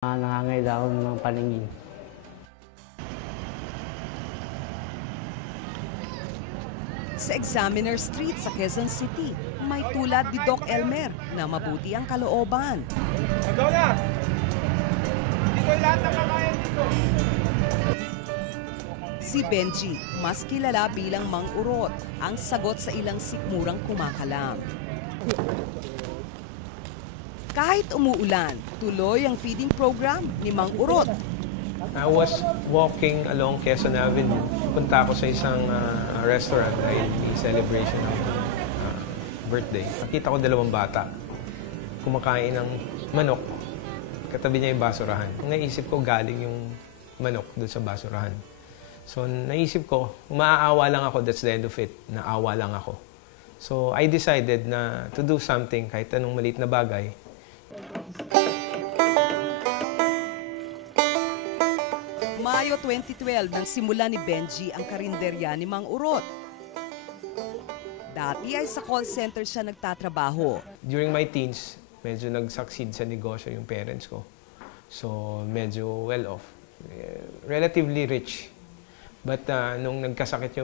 Nangangailangan ng paningin. Sa Examiner Street sa Quezon City, may tulad ni Doc Elmer na mabuti ang kalooban. Lola! Dito lahat ng kakayan dito. Si Benji, mas kilala bilang Mang Urot, ang sagot sa ilang sikmurang kumakalam. Kahit umuulan, tuloy ang feeding program ni Mang Urot. I was walking along Quezon Avenue. Punta ako sa isang restaurant dahil may celebration ng birthday. Nakita ko 2 bata kumakain ng manok. Katabi niya yung basurahan. Naisip ko galing yung manok doon sa basurahan. So naisip ko, maaawa lang ako, that's the end of it. Naawa lang ako. So I decided na to do something kahit anong maliit na bagay. Mayo 2012 nang simula ni Benji ang karinderya ni Mang Urot. Dati ay sa call center siya nagtatrabaho. During my teens, medyo nag-succeed sa negosyo yung parents ko. So medyo well off. Relatively rich. But nung nagkasakit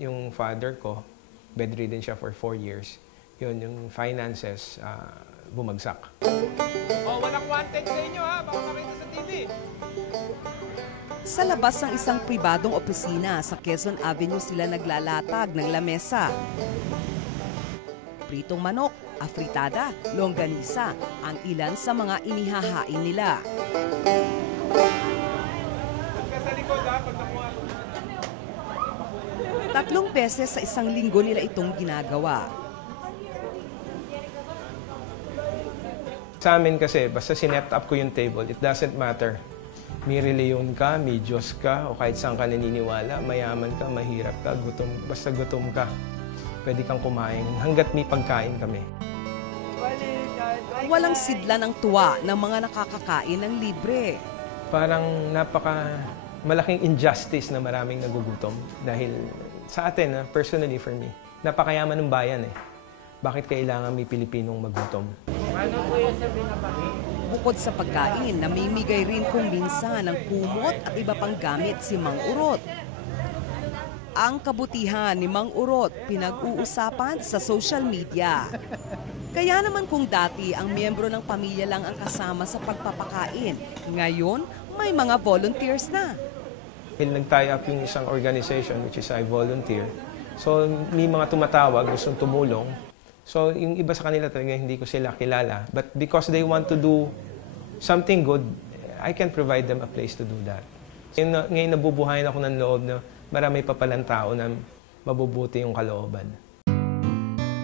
yung father ko, bedridden siya for 4 years. Yun, yung finances bumagsak. Oh, walang wanted sa inyo ha, baka makita sa TV. Sa labas ng isang pribadong opisina sa Quezon Avenue sila naglalatag ng lamesa. Pritong manok, afritada, longganisa, ang ilan sa mga inihahain nila. Sa likod ha, pag nakuha. 3 beses sa isang linggo nila itong ginagawa. Sa amin kasi, basta sinet up ko yung table, it doesn't matter. May reliyon ka, may Diyos ka, o kahit saan ka naniniwala, mayaman ka, mahirap ka, gutom, basta gutom ka. Pwede kang kumain hanggat may pagkain kami. Walang sidla ng tuwa ng mga nakakakain ng libre. Parang malaking injustice na maraming nagugutom. Dahil sa atin, personally for me, napakayaman ng bayan eh. Bakit kailangan may Pilipinong magutom? Bukod sa pagkain, namimigay rin kung minsan ng kumot at iba pang gamit si Mang Urot. Ang kabutihan ni Mang Urot pinag-uusapan sa social media. Kaya naman kung dati ang miyembro ng pamilya lang ang kasama sa pagpapakain, ngayon may mga volunteers na. Nag-tie up yung isang organization which is I Volunteer. So may mga tumatawag, gustong tumulong. So yung iba sa kanila talaga hindi ko sila kilala. But because they want to do something good, I can provide them a place to do that. Ngayon nabubuhayan ako ng loob na marami pa palang tao na mabubuti yung kalooban.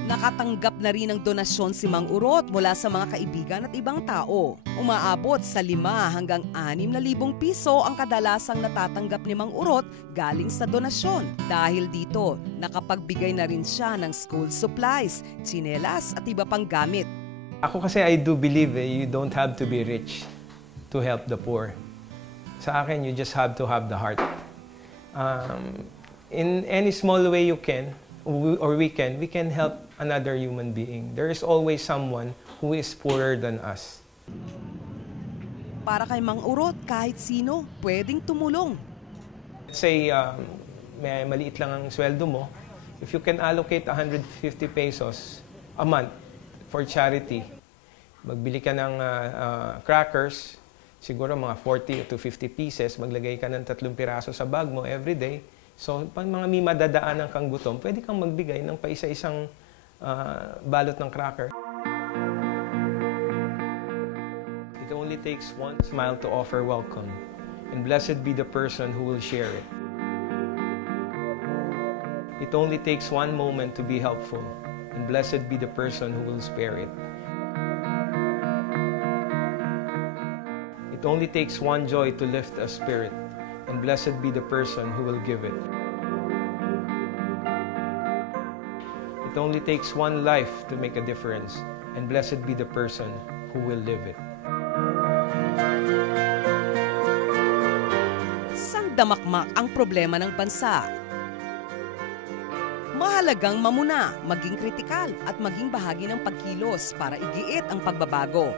Nakatanggap na rin ng donasyon si Mang Urot mula sa mga kaibigan at ibang tao. Umaabot sa 5 hanggang 6,000 piso ang kadalasang natatanggap ni Mang Urot galing sa donasyon. Dahil dito, nakapagbigay na rin siya ng school supplies, tsinelas at iba pang gamit. Ako kasi I do believe you don't have to be rich to help the poor. Sa akin, you just have to have the heart. In any small way you can, or we can help another human being. There is always someone who is poorer than us. Para kay Mang Urot, kahit sino, pwedeng tumulong. Say, may maliit lang ang sweldo mo. If you can allocate 150 pesos a month for charity, magbili ka ng crackers, siguro mga 40 to 50 pieces, maglagay ka ng 3 piraso sa bag mo every day. So, pag mga may madadaanan kang gutom, pwede kang magbigay ng paisa-isang balot ng cracker. It only takes one smile to offer welcome, and blessed be the person who will share it. It only takes one moment to be helpful, and blessed be the person who will spare it. It only takes one joy to lift a spirit, and blessed be the person who will give it. It only takes one life to make a difference, and blessed be the person who will live it. Sang damakmak ang problema ng bansa. Mahalagang mamuna, maging kritikal at maging bahagi ng pagkilos para igiit ang pagbabago.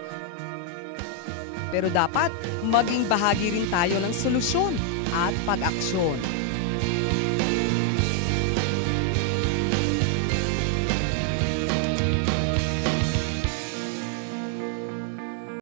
Pero dapat maging bahagi rin tayo ng solusyon at pag-aksyon.